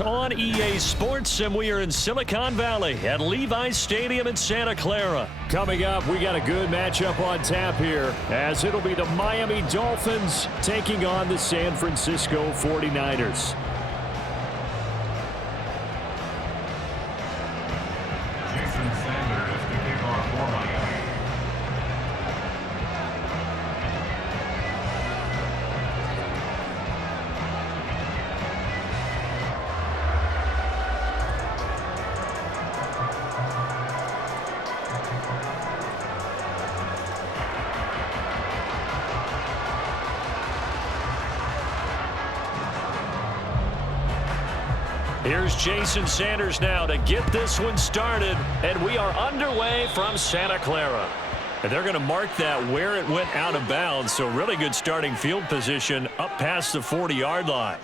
is on EA Sports, and we are in Silicon Valley at Levi's Stadium in Santa Clara. Coming up, we got a good matchup on tap here, as it'll be the Miami Dolphins taking on the San Francisco 49ers. Here's Jason Sanders now to get this one started, and we are underway from Santa Clara. And they're going to mark that where it went out of bounds, so really good starting field position up past the 40-yard line.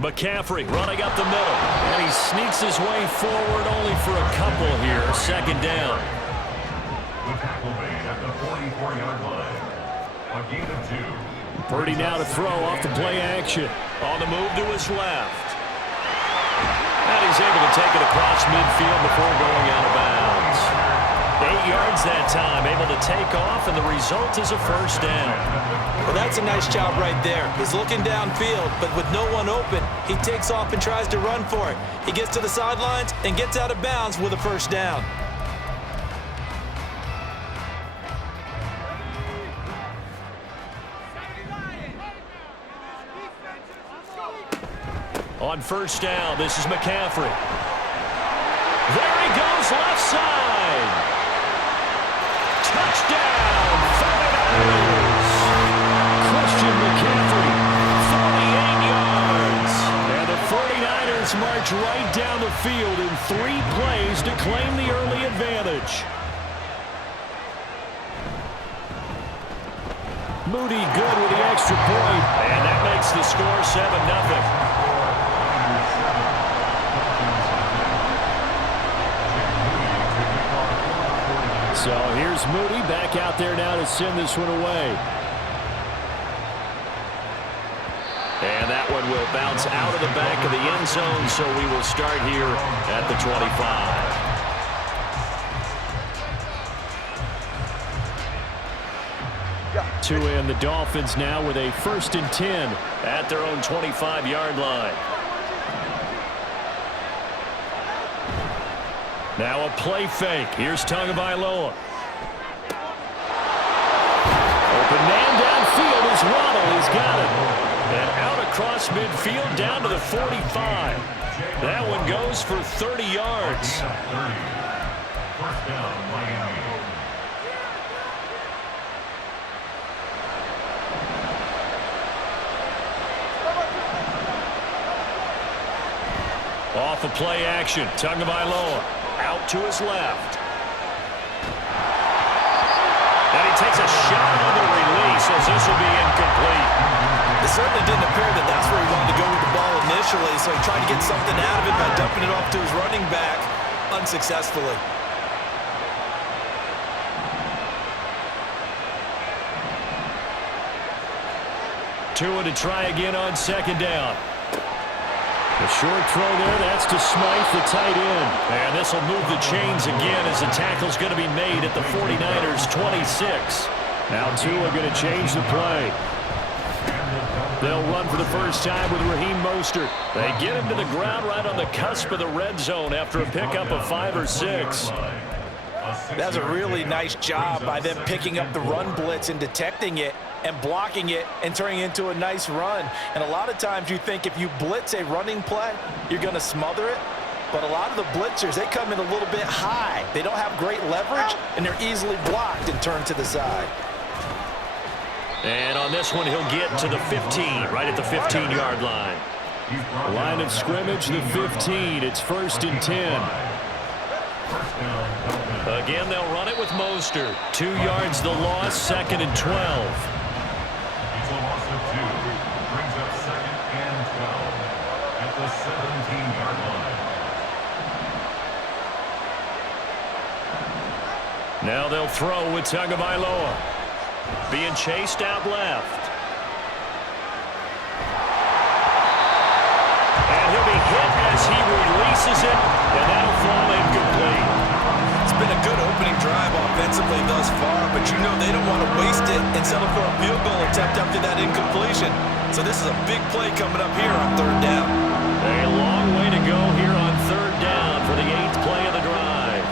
McCaffrey running up the middle, and he sneaks his way forward only for a couple here. Second down. The tackle made at the 44-yard line. A gain of 2. Purdy now to throw off the play action. On the move to his left. And he's able to take it across midfield before going out of bounds. 8 yards that time, able to take off, and the result is a first down. Well, that's a nice job right there. He's looking downfield, but with no one open, he takes off and tries to run for it. He gets to the sidelines and gets out of bounds with a first down. On first down, this is McCaffrey. There he goes, left side. Touchdown, 49ers. Christian McCaffrey, 48 yards. And the 49ers march right down the field in 3 plays to claim the early advantage. Moody good with the extra point, and that makes the score 7-0. So here's Moody back out there now to send this one away. And that one will bounce out of the back of the end zone, so we will start here at the 25. To end the Dolphins now with a 1st and 10 at their own 25-yard line. Now a play fake. Here's Tagovailoa. Open man downfield is Waddle. He's got it. And out across midfield down to the 45. That one goes for 30 yards. First down, Miami. Off a play action. Tagovailoa out to his left. And he takes a shot on the release as this will be incomplete. It certainly didn't appear that that's where he wanted to go with the ball initially, so he tried to get something out of it by dumping it off to his running back unsuccessfully. Tua to try again on second down. The short throw there, that's to Smythe, the tight end. And this will move the chains again as the tackle's going to be made at the 49ers' 26. Now Tua going to change the play. They'll run for the first time with Raheem Mostert. They get him to the ground right on the cusp of the red zone after a pickup of 5 or 6. That's a really nice job by them picking up the run blitz and detecting it and blocking it and turning it into a nice run. And a lot of times you think if you blitz a running play, you're going to smother it. But a lot of the blitzers, they come in a little bit high. They don't have great leverage, and they're easily blocked and turned to the side. And on this one, he'll get to the 15, right at the 15-yard line. Line of scrimmage, the 15. It's 1st and 10. Again, they'll run it with Mostert. 2 yards the loss, 2nd and 12. It's a loss of 2. Brings up 2nd and 12 at the 17-yard line. Now they'll throw with Tagovailoa. Being chased out left. And he'll be hit as he releases it, and that'll fall incomplete. It's been a good opening drive offensively thus far, but you know they don't want to waste it and settle for a field goal attempt after that incompletion. So this is a big play coming up here on 3rd down. A long way to go here on 3rd down for the 8th play of the drive.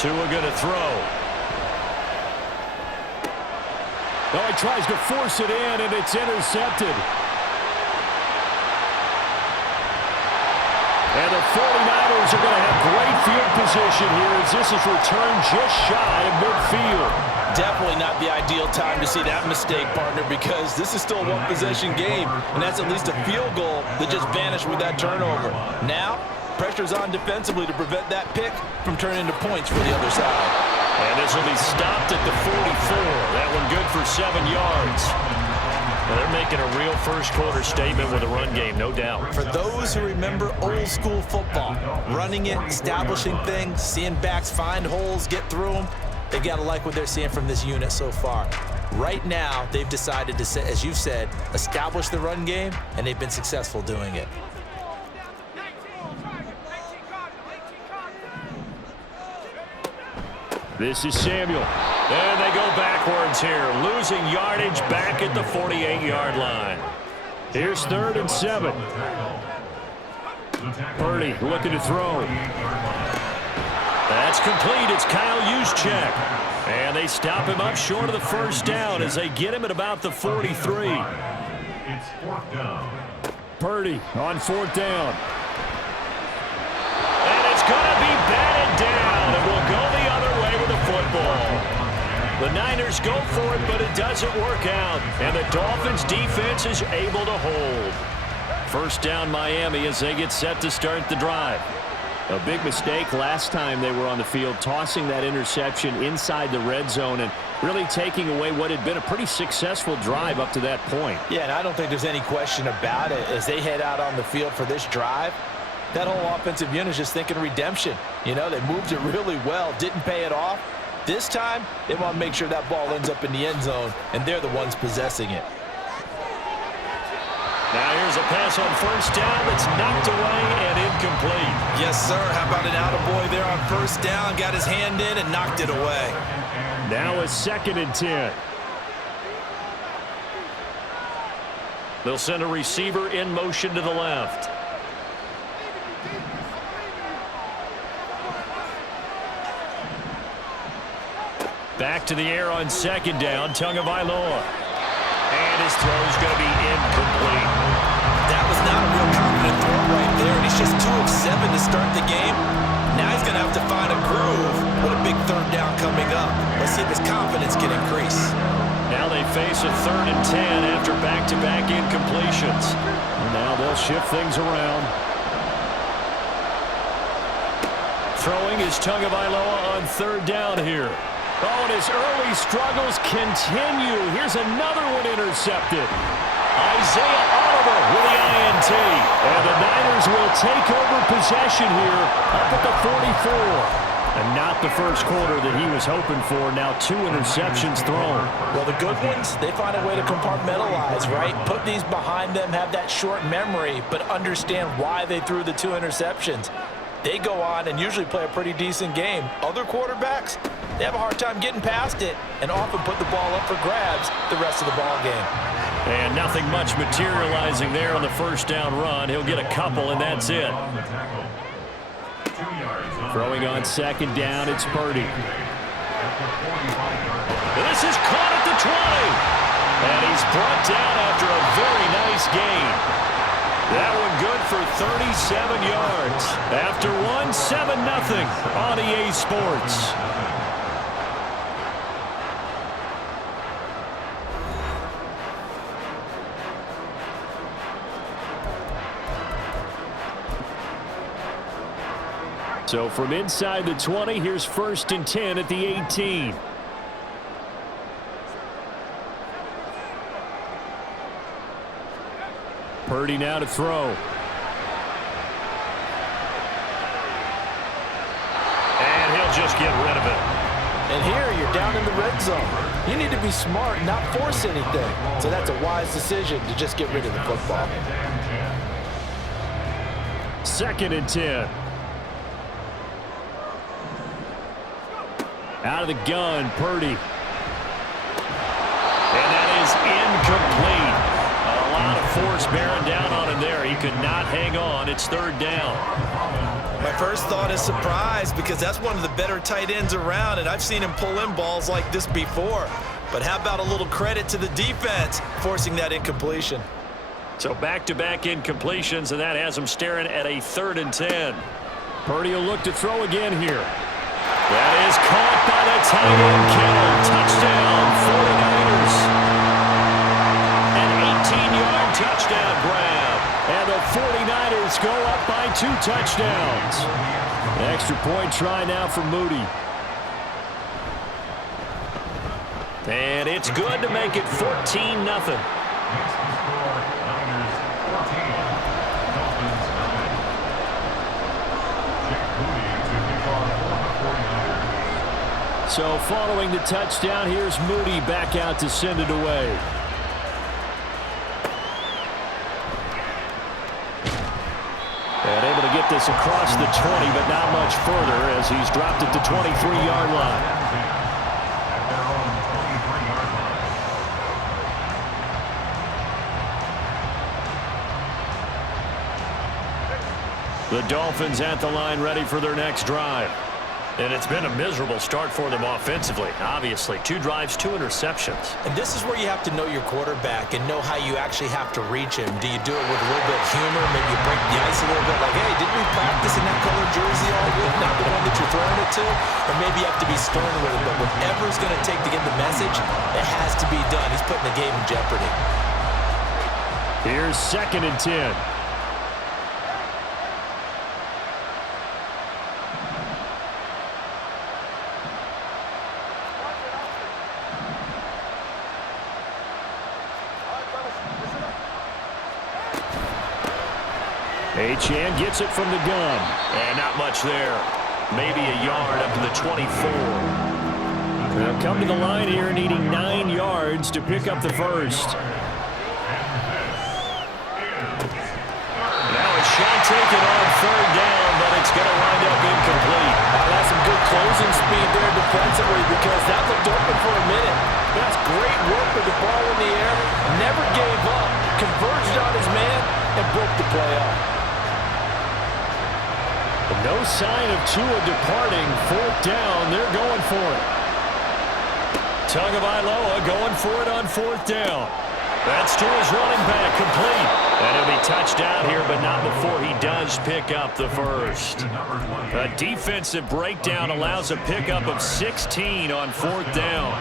Tua going to throw. Oh, he tries to force it in, and it's intercepted. And the 49ers are going to have great field position here as this is returned just shy of midfield. Definitely not the ideal time to see that mistake, partner, because this is still a one-possession game, and that's at least a field goal that just vanished with that turnover. Now, pressure's on defensively to prevent that pick from turning into points for the other side. And this will be stopped at the 44. That one good for 7 yards. Well, they're making a real first-quarter statement with a run game, no doubt. For those who remember old-school football, running it, establishing things, seeing backs find holes, get through them, they got to like what they're seeing from this unit so far. Right now, they've decided to, as you've said, establish the run game, and they've been successful doing it. This is Samuel. And they go backwards here, losing yardage back at the 48-yard line. Here's 3rd and 7. Purdy looking to throw. That's complete. It's Kyle Juszczyk. And they stop him up short of the 1st down as they get him at about the 43. It's 4th down. Purdy on 4th down. And it's going to be batted down, and we'll go the other way with the football. The Niners go for it, but it doesn't work out, and the Dolphins defense is able to hold. 1st down Miami as they get set to start the drive. A big mistake last time they were on the field, tossing that interception inside the red zone and really taking away what had been a pretty successful drive up to that point. Yeah, and I don't think there's any question about it. As they head out on the field for this drive, that whole offensive unit is just thinking redemption. You know, they moved it really well, didn't pay it off. This time, they want to make sure that ball ends up in the end zone, and they're the ones possessing it. Now here's a pass on 1st down that's knocked away and incomplete. Yes, sir. How about an attaboy there on 1st down? Got his hand in and knocked it away. Now a 2nd and 10. They'll send a receiver in motion to the left. Back to the air on 2nd down, Tagovailoa. And his throw's going to be incomplete. That was not a real confident throw right there, and he's just 2 of 7 to start the game. Now he's going to have to find a groove with a big 3rd down coming up. Let's see if his confidence can increase. Now they face a 3rd and 10 after back-to-back incompletions. And now they'll shift things around. Throwing is Tagovailoa on 3rd down here. Oh, and his early struggles continue. Here's another one intercepted. Isaiah Oliver with the INT. And the Niners will take over possession here up at the 44. And not the first quarter that he was hoping for. Now 2 interceptions thrown. Well, the good ones, they find a way to compartmentalize, right? Put these behind them, have that short memory, but understand why they threw the 2 interceptions. They go on and usually play a pretty decent game. Other quarterbacks, they have a hard time getting past it and often put the ball up for grabs the rest of the ball game. And nothing much materializing there on the 1st down run. He'll get a couple, and that's it. Throwing on 2nd down, it's Purdy. This is caught at the 20. And he's brought down after a very nice gain. That one good for 37 yards. After one, 7-0 on EA Sports. So from inside the 20, here's 1st and 10 at the 18. Purdy now to throw. And he'll just get rid of it. And here you're down in the red zone. You need to be smart and not force anything. So that's a wise decision to just get rid of the football. 2nd and 10. Out of the gun, Purdy. And that is incomplete. A lot of force bearing down on him there. He could not hang on. It's 3rd down. My first thought is surprise because that's one of the better tight ends around, and I've seen him pull in balls like this before. But how about a little credit to the defense forcing that incompletion? So back-to-back incompletions, and that has him staring at a 3rd and 10. Purdy will look to throw again here. That is caught by the tight end, Kittle. Touchdown, 49ers. An 18-yard touchdown grab. And the 49ers go up by 2 touchdowns. Extra point try now for Moody. And it's good to make it 14-0. So following the touchdown, here's Moody back out to send it away. And able to get this across the 20, but not much further as he's dropped it to 23-yard line. The Dolphins at the line ready for their next drive. And it's been a miserable start for them offensively. Obviously, 2 drives, 2 interceptions. And this is where you have to know your quarterback and know how you actually have to reach him. Do you do it with a little bit of humor? Maybe you break the ice a little bit like, hey, didn't we practice in that colored jersey all week? Not the one that you're throwing it to? Or maybe you have to be stern with it. But whatever it's going to take to get the message, it has to be done. He's putting the game in jeopardy. Here's 2nd and 10. Achane gets it from the gun. And not much there. Maybe a yard up to the 24. They'll come to the line here needing 9 yards to pick up the first. Now a shot taken on 3rd down, but it's going to wind up incomplete. That's some good closing speed there defensively because that looked open for a minute. That's great work with the ball in the air. Never gave up. Converged on his man and broke the play up. No sign of Tua departing. 4th down. They're going for it. Tagovailoa going for it on 4th down. That's Tua's running back complete. And he'll be touched down here, but not before he does pick up the first. A defensive breakdown allows a pickup of 16 on 4th down.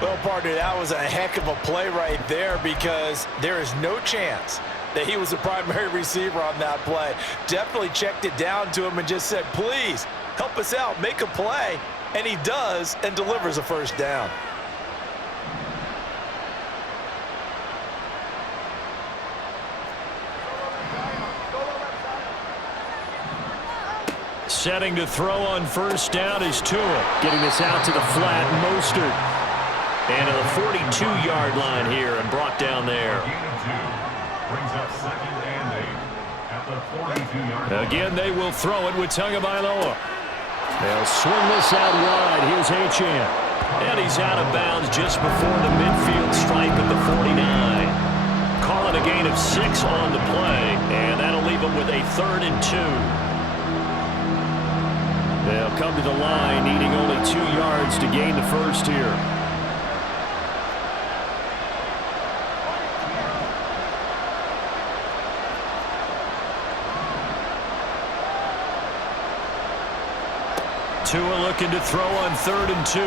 Well, partner, that was a heck of a play right there because there is no chance that he was the primary receiver on that play. Definitely checked it down to him and just said, please, help us out, make a play. And he does and delivers a 1st down. Setting to throw on 1st down is Tua. Getting this out to the flat, Mostert. And to the 42-yard line here and brought down there. Brings up 2nd and 8 at the 42-yard line. Again, they will throw it with Tagovailoa. They'll swing this out wide. Here's Achane. And he's out of bounds just before the midfield stripe at the 49. Calling a gain of 6 on the play, and that'll leave him with a 3rd and 2. They'll come to the line, needing only 2 yards to gain the first here. Tua looking to throw on 3rd and 2.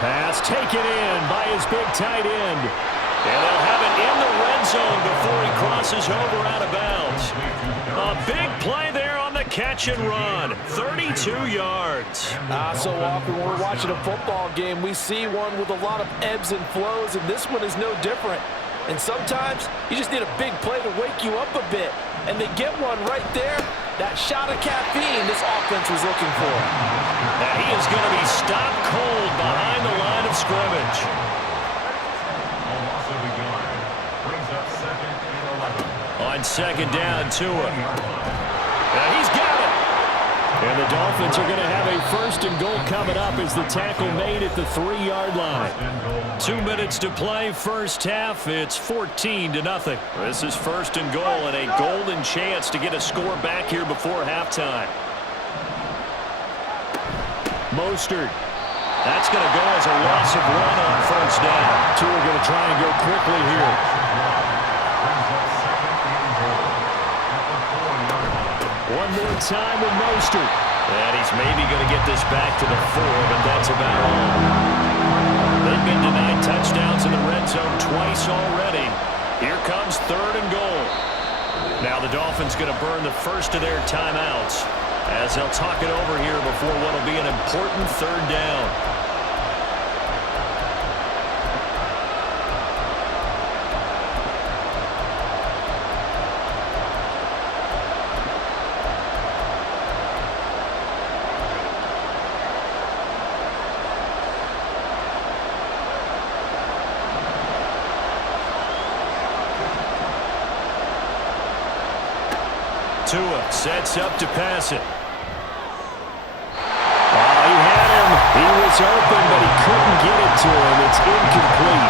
Pass taken in by his big tight end. And they'll have it in the red zone before he crosses over out of bounds. A big play there on the catch. catch and run, 32 yards. So often when we're watching a football game, we see one with a lot of ebbs and flows, and this one is no different. And sometimes you just need a big play to wake you up a bit, and they get one right there. That shot of caffeine this offense was looking for. And he is going to be stopped cold behind the line of scrimmage. On second down, Tua. And he's got it. And the Dolphins are going to have a first and goal coming up as the tackle made at the 3-yard line. 2 minutes to play, first half. It's 14-0. This is first and goal and a golden chance to get a score back here before halftime. Mostert. That's going to go as a loss of 1 on first down. Tua going to try and go quickly here. One more time with Mostert. And he's maybe going to get this back to the 4, but that's about all. They've been denied touchdowns in the red zone twice already. Here comes third and goal. Now the Dolphins going to burn the first of their timeouts as they'll talk it over here before what will be an important third down. Tua sets up to pass it. Oh, he had him. He was open, but he couldn't get it to him. It's incomplete.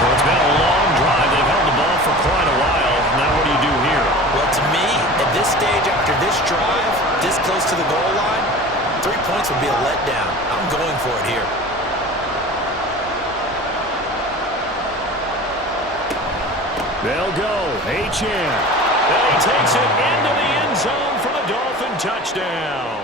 So it's been a long drive. They've held the ball for quite a while. Now what do you do here? Well, to me, at this stage after this drive, this close to the goal line, 3 points would be a letdown. I'm going for it here. They'll go. H2H. And he takes it into the end zone for the Dolphin touchdown.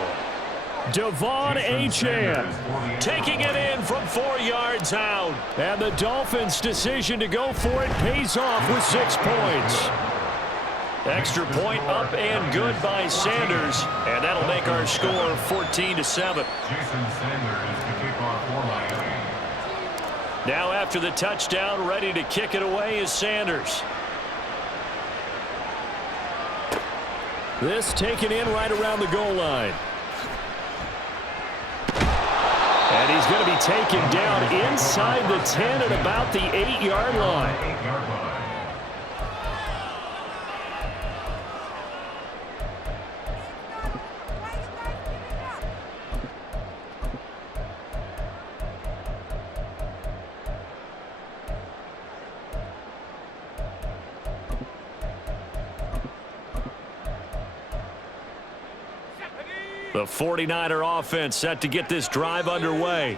Devon H2H taking it in from 4 yards out. And the Dolphins' decision to go for it pays off with 6 points. Extra point up and good by Sanders. And that'll make our score 14-7. Jason Sanders to kick off for Miami. Now after the touchdown, ready to kick it away is Sanders. This taken in right around the goal line. And he's going to be taken down inside the 10 at about the 8-yard line. The 49er offense set to get this drive underway.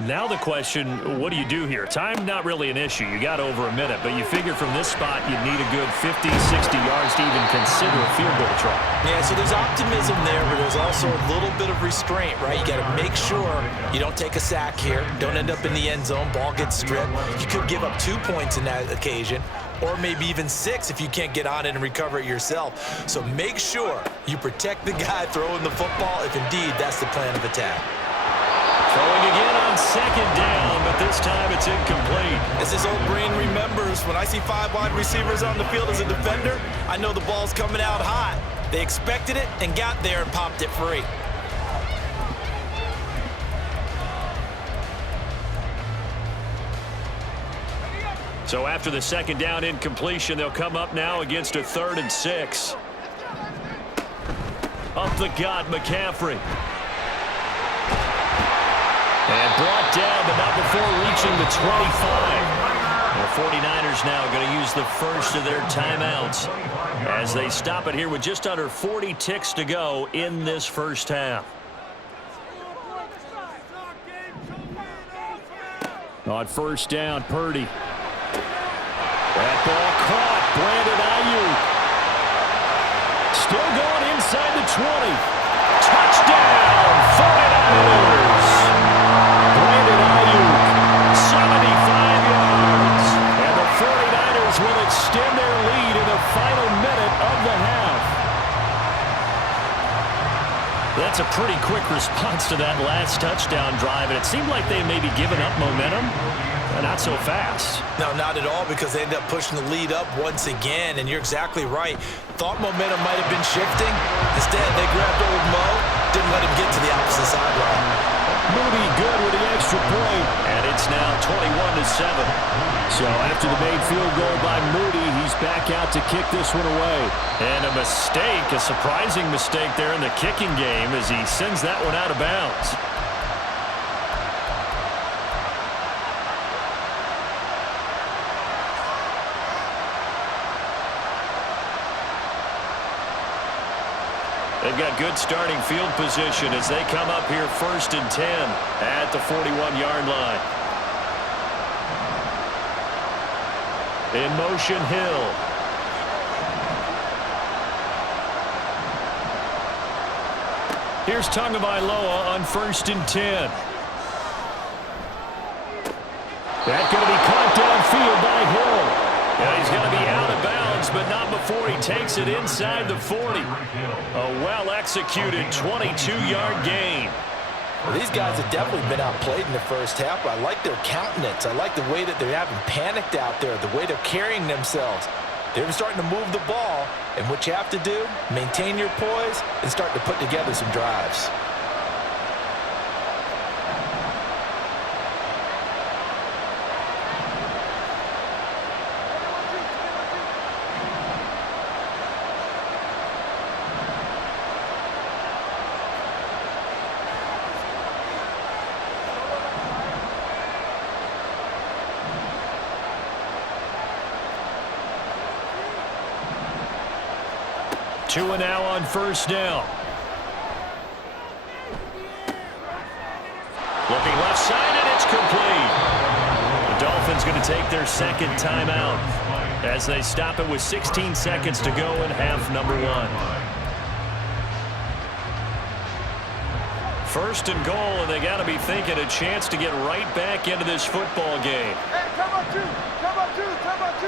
Now the question, what do you do here? Time not really an issue. You got over a minute, but you figure from this spot you need a good 50, 60 yards to even consider a field goal try. Yeah, so there's optimism there, but there's also a little bit of restraint, right? You got to make sure you don't take a sack here, don't end up in the end zone, ball gets stripped. You could give up 2 points in that occasion, or maybe even 6 if you can't get on it and recover it yourself. So make sure you protect the guy throwing the football if indeed that's the plan of attack. Throwing again on second down, but this time it's incomplete. As his old brain remembers, when I see 5 wide receivers on the field as a defender, I know the ball's coming out hot. They expected it and got there and popped it free. So after the second down incompletion, they'll come up now against a 3rd and 6. Up the gut, McCaffrey. And brought down, but not before reaching the 25. The 49ers now going to use the first of their timeouts as they stop it here with just under 40 ticks to go in this first half. On first down, Purdy. That ball caught. Brandon Ayuk. Still going inside the 20. Touchdown, 49ers. Brandon Ayuk, 75 yards. And the 49ers will extend their lead in the final minute of the half. That's a pretty quick response to that last touchdown drive, and it seemed like they may be giving up momentum. Not so fast. No, not at all, because they ended up pushing the lead up once again, and you're exactly right. Thought momentum might have been shifting. Instead, they grabbed old Mo, didn't let him get to the opposite sideline. Moody good with the extra point, and it's now 21-7. So after the made field goal by Moody, he's back out to kick this one away. And a mistake, a surprising mistake there in the kicking game as he sends that one out of bounds. They've got good starting field position as they come up here 1st and 10 at the 41-yard line. In motion, Hill. Here's Tagovailoa on 1st and 10. That's going to be caught downfield by Hill. Yeah, he's going to be out of bounds, but not before he takes it inside the 40. A well-executed 22-yard gain. Well, these guys have definitely been outplayed in the first half. I like their countenance. I like the way that they're having panicked out there, the way they're carrying themselves. They're starting to move the ball, and what you have to do, maintain your poise and start to put together some drives. Two and now on 1st down. Looking left side, and it's complete. The Dolphins going to take their second timeout as they stop it with 16 seconds to go in half number 1. 1st and goal, and they got to be thinking a chance to get right back into this football game. Hey, come on, 2. Come on, 2. Come on, 2.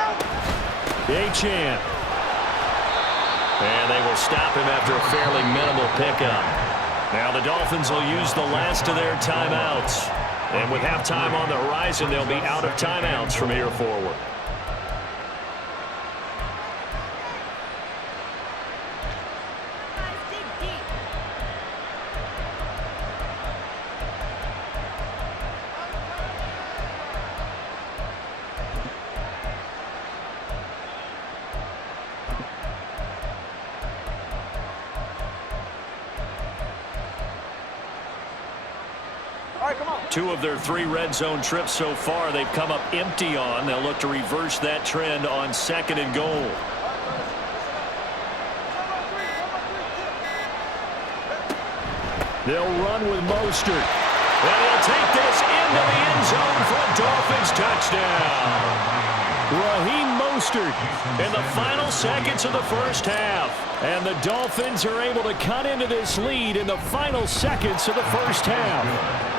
Out. Achane. And they will stop him after a fairly minimal pickup. Now the Dolphins will use the last of their timeouts. And with halftime on the horizon, they'll be out of timeouts from here forward. Two of their 3 red zone trips so far, they've come up empty on. They'll look to reverse that trend on 2nd and goal. They'll run with Mostert. And he'll take this into the end zone for a Dolphins touchdown. Raheem Mostert in the final seconds of the first half. And the Dolphins are able to cut into this lead in the final seconds of the first half.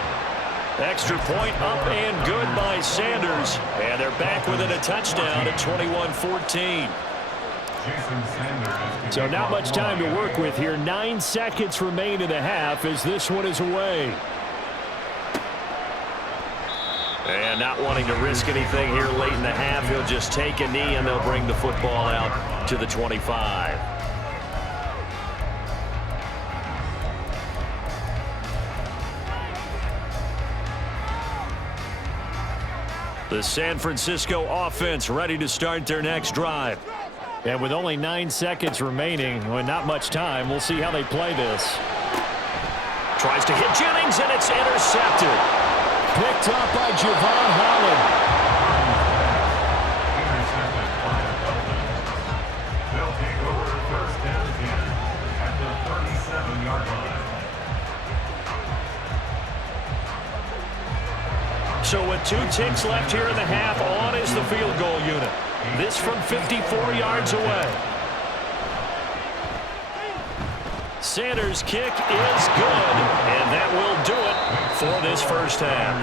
Extra point up and good by Sanders. And they're back within a touchdown at 21-14. So not much time to work with here. 9 seconds remain in the half as this one is away. And not wanting to risk anything here late in the half, he'll just take a knee and they'll bring the football out to the 25. The San Francisco offense ready to start their next drive. And with only 9 seconds remaining, with not much time, we'll see how they play this. Tries to hit Jennings, and it's intercepted. Picked up by Javon Holland. They'll take over 1st and 10 at the 37-yard line. So with 2 ticks left here in the half, on is the field goal unit. This from 54 yards away. Sanders' kick is good, and that will do it for this first half.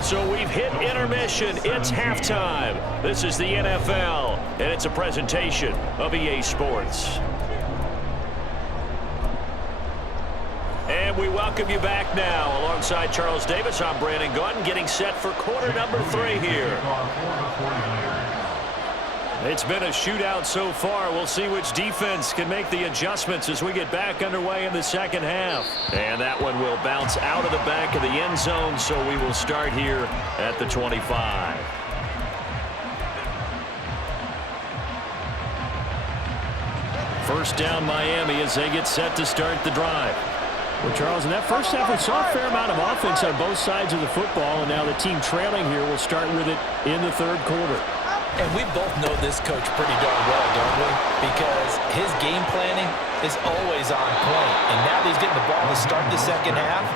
So we've hit intermission. It's halftime. This is the NFL, and it's a presentation of EA Sports. And we welcome you back now. Alongside Charles Davis, I'm Brandon Gautin, getting set for quarter number 3 here. It's been a shootout so far. We'll see which defense can make the adjustments as we get back underway in the second half. And that one will bounce out of the back of the end zone, so we will start here at the 25. First down Miami as they get set to start the drive. Well, Charles, in that first half, we saw a fair amount of offense on both sides of the football, and now the team trailing here will start with it in the third quarter. And we both know this coach pretty darn well, don't we? Because his game planning is always on point. And now that he's getting the ball to start the second half,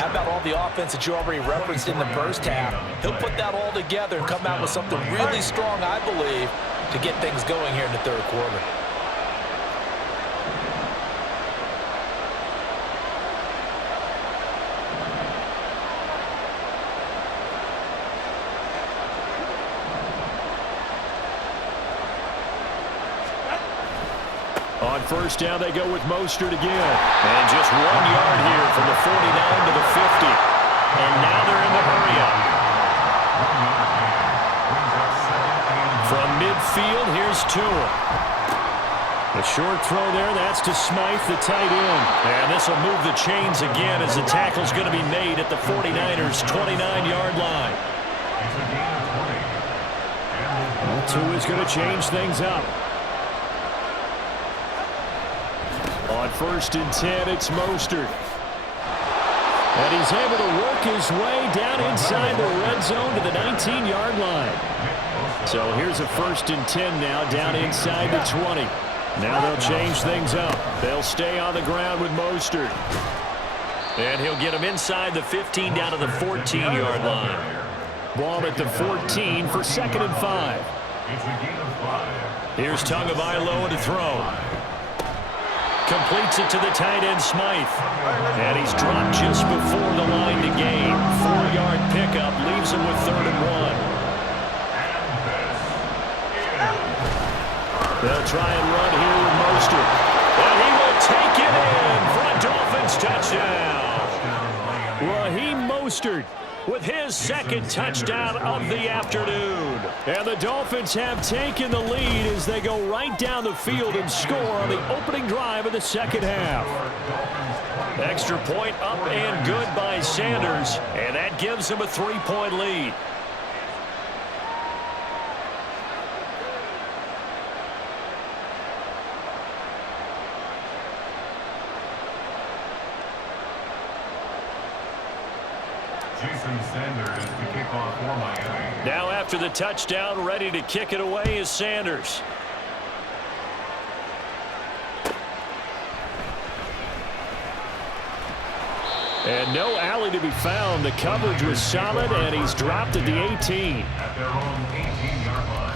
how about all the offense that you already referenced in the first half? He'll put that all together and come out with something really strong, I believe, to get things going here in the third quarter. On first down, they go with Mostert again. And just 1 yard here from the 49 to the 50. And now they're in the hurry-up. From midfield, here's Tua. The short throw there, that's to Smythe, the tight end. And this will move the chains again as the tackle's going to be made at the 49ers' 29-yard line. Well, Tua's going to change things up. On first and 10, it's Mostert. And he's able to work his way down inside the red zone to the 19-yard line. So here's a first and 10 now down inside the 20. Now they'll change things up. They'll stay on the ground with Mostert. And he'll get him inside the 15 down to the 14-yard line. Ball at the 14 for 2nd and 5. Here's Tagovailoa to throw. Completes it to the tight end, Smythe. And he's dropped just before the line to gain. 4-yard pickup leaves him with 3rd and 1. They'll try and run here with Mostert. And he will take it in for a Dolphins touchdown. Raheem Mostert with his 2nd touchdown of the afternoon. And the Dolphins have taken the lead as they go right down the field and score on the opening drive of the second half. Extra point up and good by Sanders, and that gives them a 3-point lead. Sanders to kick off for Miami. Now after the touchdown, ready to kick it away is Sanders. And no alley to be found. The coverage was solid, and he's dropped at the 18. At their own 18-yard line.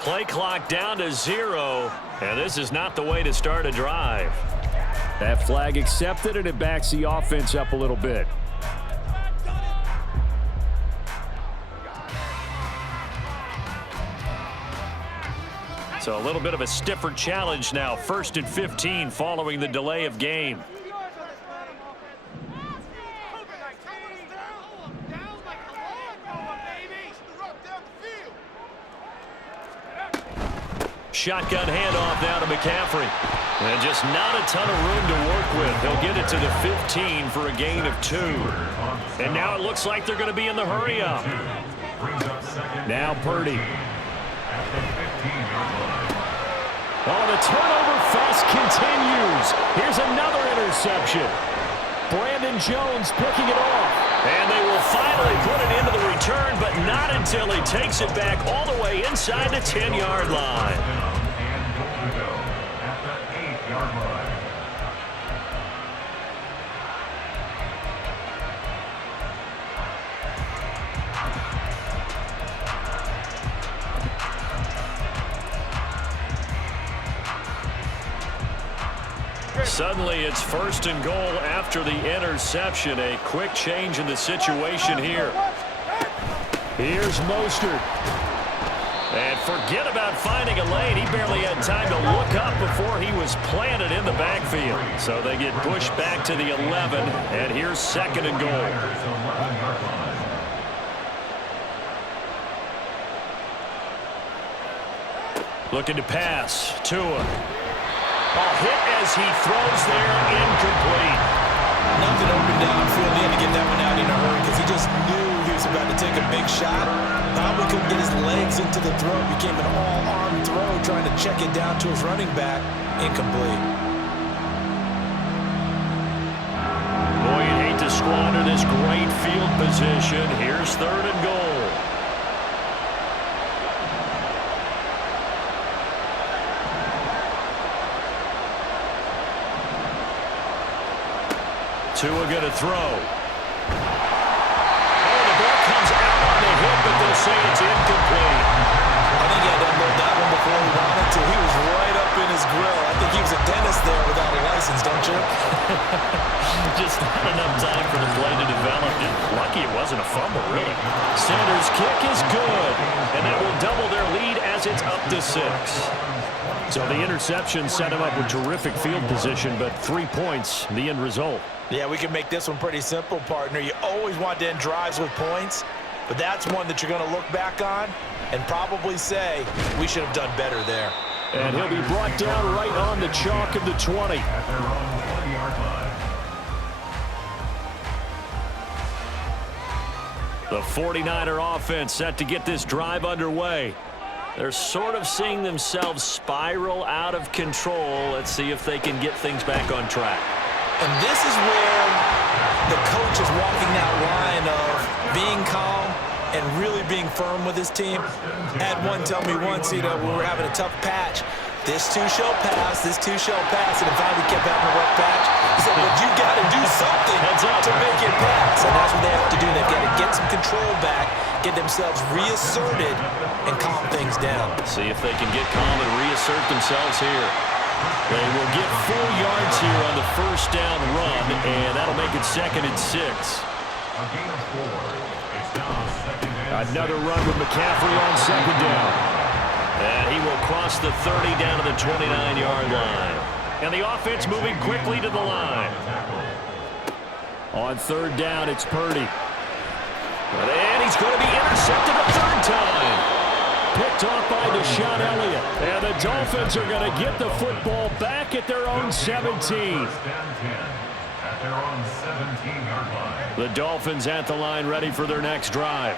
Play clock down to 0, and this is not the way to start a drive. That flag accepted, and it backs the offense up a little bit. So a little bit of a stiffer challenge now. 1st and 15 following the delay of game. Shotgun handoff now to McCaffrey. And just not a ton of room to work with. He'll get it to the 15 for a gain of 2. And now it looks like they're going to be in the hurry-up. Now Purdy. Oh, the turnover fest continues. Here's another interception. Brandon Jones picking it off. And they will finally put it into the return, but not until he takes it back all the way inside the 10-yard line. And goal to go at the 8-yard line. Suddenly it's 1st and goal after the interception. A quick change in the situation here. Here's Mostert. And forget about finding a lane. He barely had time to look up before he was planted in the backfield. So they get pushed back to the 11, and here's 2nd and goal. Looking to pass. Tua. Ball hit as he throws there, incomplete. Nothing open downfield. He had to get that one out in a hurry because he just knew he was about to take a big shot. Probably couldn't get his legs into the throw. Became an all-arm throw trying to check it down to his running back. Incomplete. Boy, you'd hate to squander this great field position. Here's 3rd and goal. Tua going to throw. Oh, the ball comes out on the hit, but they'll say it's incomplete. I think he had to unload that one before he wanted to. He was right up in his grill. I think he was a dentist there without a license, don't you? Just not enough time for the play to develop. Lucky it wasn't a fumble, really. Sanders' kick is good, and that will double their lead as it's up to 6. So the interception set him up with terrific field position, but 3 points, the end result. Yeah, we can make this one pretty simple, partner. You always want to end drives with points, but that's one that you're going to look back on and probably say, we should have done better there. And he'll be brought down right on the chalk of the 20. At their own 20-yard line. The 49er offense set to get this drive underway. They're sort of seeing themselves spiral out of control. Let's see if they can get things back on track. And this is where the coach is walking that line of being calm and really being firm with his team. Had one tell me once, we were having a tough patch. This too shall pass, this too shall pass. And finally kept having a rough patch. He said, but you got to do something to make it pass. And that's what they have to do. They've got to get some control back, get themselves reasserted, and calm things down. See if they can get calm and reassert themselves here. They will get 4 yards here on the 1st down run, and that'll make it 2nd and 6. A gain of 4. It's now 2nd and 6. Another run with McCaffrey on 2nd down. And he will cross the 30 down to the 29-yard line. And the offense moving quickly to the line. On 3rd down, it's Purdy. And he's going to be intercepted a 3rd time. Picked off by Deshaun Elliott. And the Dolphins are going to get the football back at their own 17. First down 10 at their own 17-yard line. The Dolphins at the line ready for their next drive.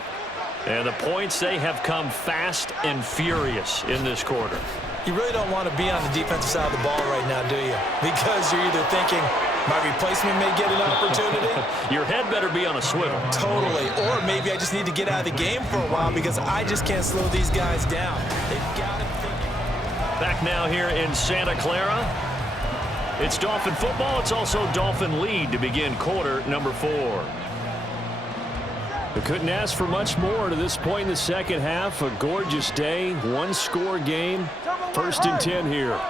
And the points, they have come fast and furious in this quarter. You really don't want to be on the defensive side of the ball right now, do you? Because you're either thinking, my replacement may get an opportunity. Your head better be on a swivel. Totally. Or maybe I just need to get out of the game for a while because I just can't slow these guys down. They've got to think. Back now here in Santa Clara. It's Dolphin football. It's also Dolphin lead to begin quarter number 4. We couldn't ask for much more to this point in the second half. A gorgeous day, 1-score game. 1st and 10 here.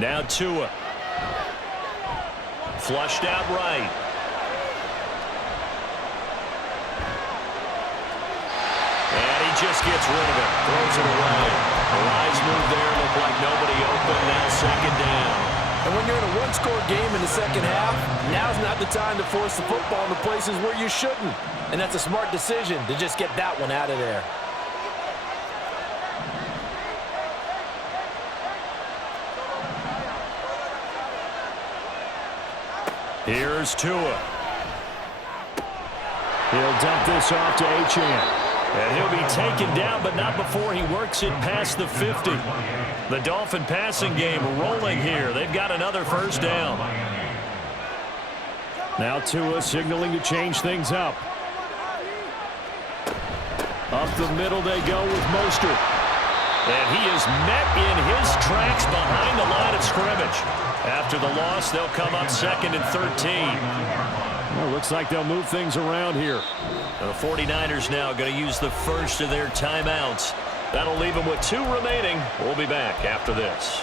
Now Tua. Flushed out right. And he just gets rid of it. Throws it away. A wise move there. Looked like nobody open. Now 2nd down. And when you're in a one-score game in the second half, now's not the time to force the football in the places where you shouldn't. And that's a smart decision to just get that one out of there. Here's Tua. He'll dump this off to H2H. And he'll be taken down, but not before he works it past the 50. The Dolphin passing game rolling here. They've got another first down. Now Tua signaling to change things up. Up the middle they go with Mostert. And he is met in his tracks behind the line of scrimmage. After the loss, they'll come up 2nd and 13. Well, looks like they'll move things around here. The 49ers now going to use the first of their timeouts. That'll leave them with 2 remaining. We'll be back after this.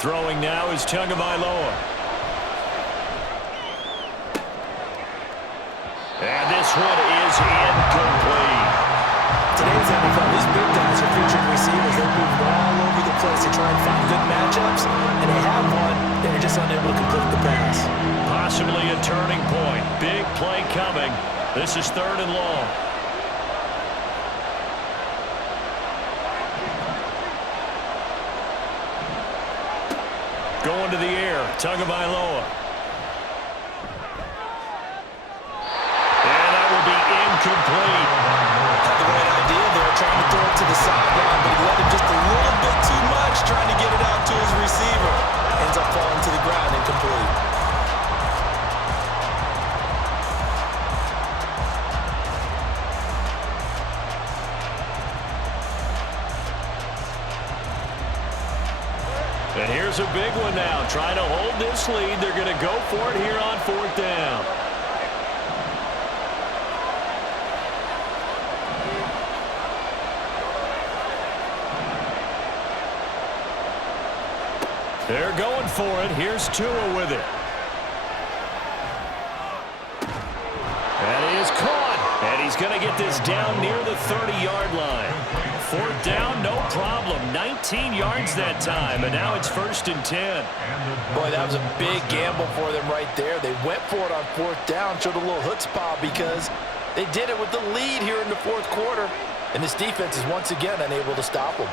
Throwing now is Tagovailoa. And this one is incomplete. Today's NFL, these big guys are featured receivers. They move all over the place to try and find good matchups, and they have one. They're just unable to complete the pass. Possibly a turning point. Big play coming. This is 3rd and long. Going to the air, Tagovailoa. And that will be incomplete. Had the right idea there, trying to throw it to the sideline, but he let it just a little bit too much, trying to get it out to his receiver. Ends up falling to the ground, incomplete. And here's a big one now. Trying to hold this lead. They're going to go for it here on 4th down. They're going for it. Here's Tua with it. That is caught. And he's going to get this down near the 30-yard line. 4th down, no problem. 19 yards that time, and now it's 1st and 10. Boy, that was a big gamble for them right there. They went for it on 4th down, showed a little chutzpah because they did it with the lead here in the 4th quarter. And this defense is once again unable to stop them.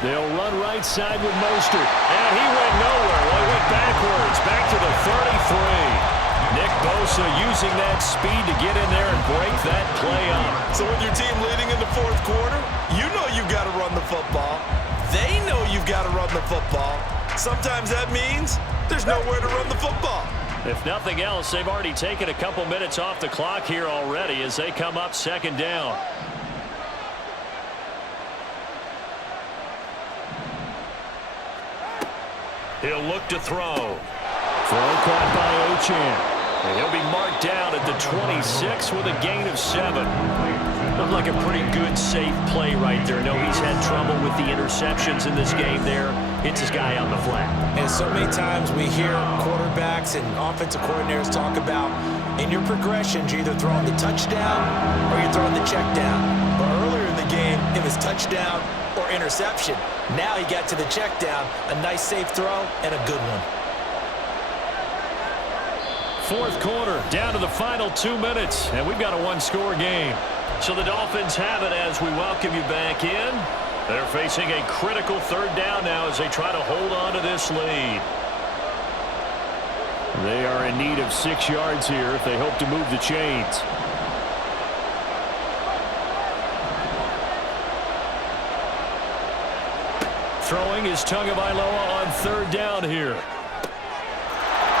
They'll run right side with Mostert. And he went nowhere. Well, he went backwards, back to the 33. Nick Bosa using that speed to get in there and break that play up. So with your team leading in the 4th quarter, you know you've got to run the football. They know you've got to run the football. Sometimes that means there's nowhere to run the football. If nothing else, they've already taken a couple minutes off the clock here already as they come up 2nd down. He'll look to throw. Throw caught by H2H. And he'll be marked down at the 26 with a gain of 7. Looked like a pretty good, safe play right there. No, he's had trouble with the interceptions in this game there. Hits his guy on the flat. And so many times we hear quarterbacks and offensive coordinators talk about in your progressions, you're either throwing the touchdown or you're throwing the check down. But earlier in the game, it was touchdown or interception. Now he got to the check down, a nice safe throw, and a good one. 4th quarter, down to the final 2 minutes, and we've got a 1-score game. So the Dolphins have it as we welcome you back in. They're facing a critical 3rd down now as they try to hold on to this lead. They are in need of 6 yards here if they hope to move the chains. Throwing is Tagovailoa on 3rd down here.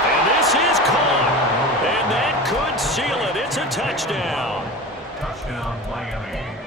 And this is caught. And that could seal it. It's a touchdown. Touchdown, Miami.